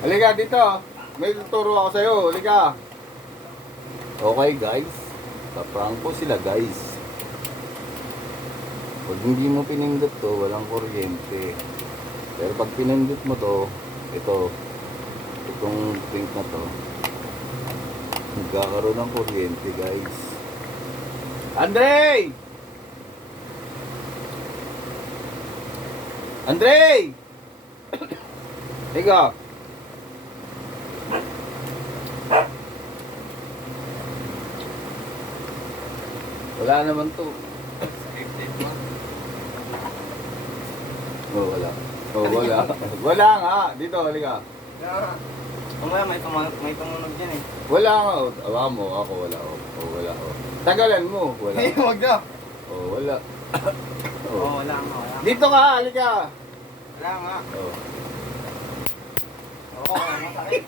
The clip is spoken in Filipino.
Halika dito. May tuturo ako sa'yo. Halika. Okay guys. Paprank ko sila guys. Pag hindi mo pinindot to, walang kuryente. Pero pag pinindot mo to, itong pink na to, magkakaroon ng kuryente guys. Andre! Andre! Ika! Wala naman to. Oh, wala. Oh, wala. Wala nga. Dito, halika. Mamaya may tumunog dyan eh. Wala nga. Awa mo, ako wala. Oh, wala. Oh. Tagalan mo. Wala. Huwag na. Oh, wala. Oo, wala nga. Dito ka, halika. Wala nga. Oh. Oo, masakit.